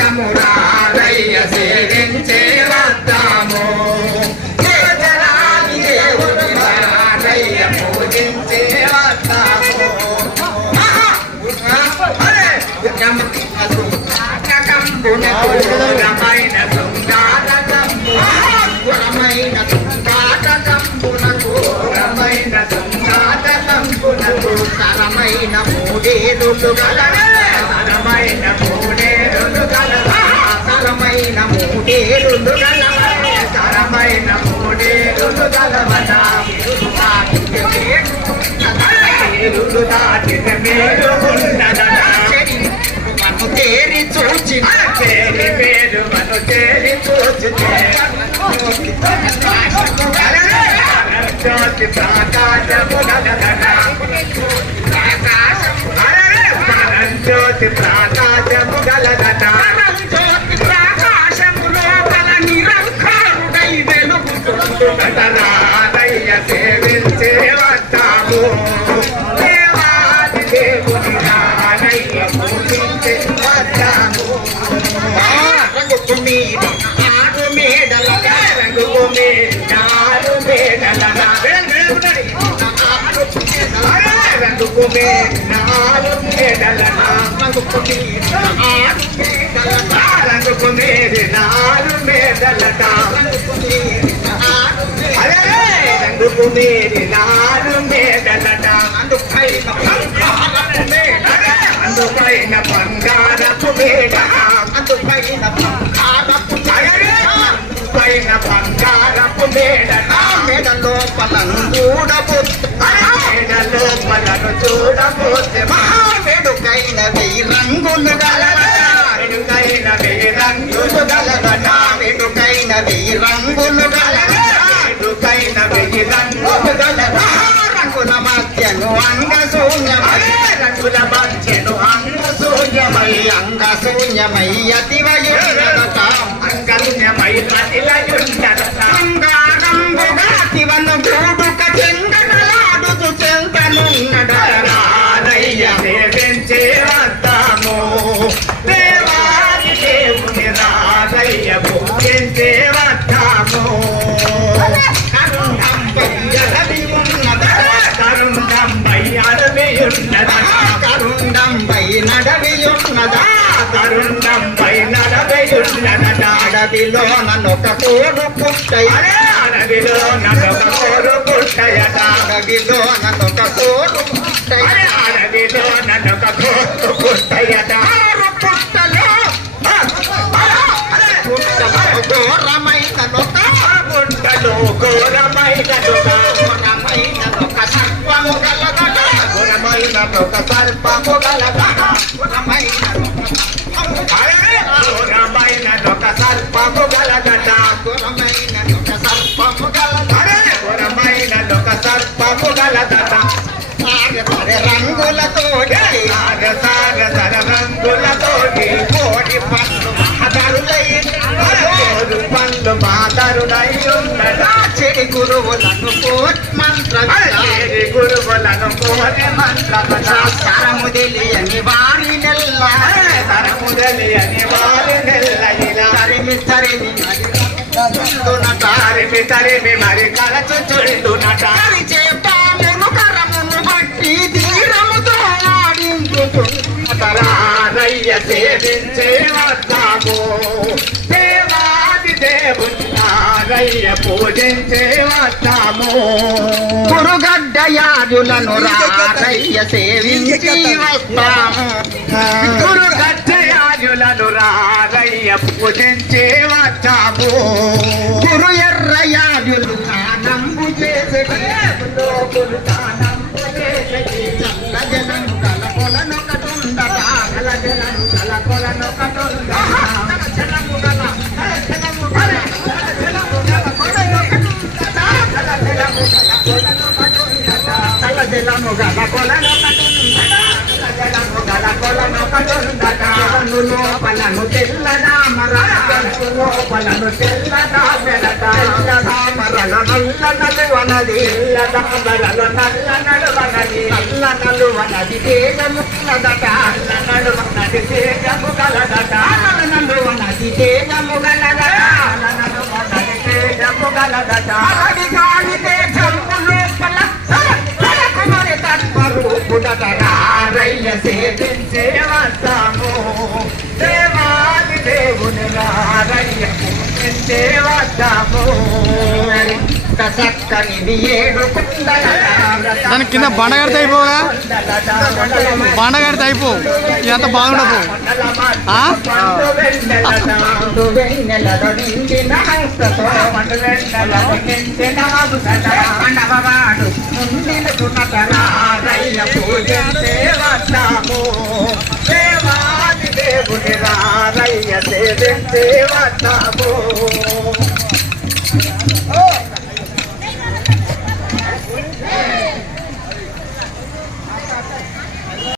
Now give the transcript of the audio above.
రక్తము రాధయ్య సేవించే రక్తము పూజించే రక్తము మను తేరి చూచి తేరి పేరు మను తేరి చూచి జ్యోతి ప్రకాశము రంగు మీద ఆరు మేడల రంగు మీద ఆరు మేడల రంగు మీద ఆరు మేడల రంగు బంగారపు మేడ అందుపైన బంగారపు పైన బంగారపు మేడ మేడ లోపల చూడబోతే మహామెడుకైన వెయ్యి రంగులు గలవట వెయ్యి రంగులు గలవట వెడుకైన వెయ్యి రంగులు గలవట వెయ్యి రంగులు గలవ? రంగుల మధ్యను అంగ శూన్యమై రంగుల మధ్యను అంగ శూన్యమై అంగ శూన్యమై అతివయుడత అంగశూన్యమై అతిలై ఉన్నదా కరుండంపై నడవి ఉన్నదా అడవిలో నన్నొక కోరు పుట్టయ అడవిలో నన్నొక కోరు పుట్టయట అడవిలో నన్నొక కోరు పుట్టయ అడవిలో నన్నొక కోరు పుట్టయట పుట్టలో. ఘోరమైన గుండలో ఘోరమైన ఘోరమైన ఒక సర్పము గలగట ఘోరమైన ఒక సర్పము గలగట ఘోరమైన గురువులను గురువులను కోరి తెలియని వారి నెల్ల సరము తెలియని వారి నెల్ల తరిమి తరిమి తరిమి తరిమి మరి కలచు చుండునట కరిచే పామును కరమును బట్టి తీరముతో ఆడించుతున్నతరారయ్య సేవించే వద్దాము దేవాది దేవున్నారయ్య పూజించే వద్దాము గురుగడ్డయాదులను రారయ్య సేవించి వస్తాము. గురుగడ్డయాదులను రారయ్య పూజించే వద్దాము గురు చేసే లోకులు దానంబు చేసే లోపలను తెల్లదామర కొలను లోపలను తెల్లదామెరట తెల్లదామరల నల్ల నలువనది తెల్లదామరల నల్ల నలువనది నల్ల నలువనది తేజమున్నదట నల్ల నలువనది తేజము గలదట నల్ల నలువనది తేజము గలదట నల్ల నలువనది తేజము గలదట రారయ్య సేవించే వస్తాము దేవాది ఏడు కుండల దాని కింద బండ కడితే అయిపోగా బండ కడితే అయిపో. ఇదంతా బాగుండదు. ఆ? దేవుని రారయ్య సేవించే వచ్చాము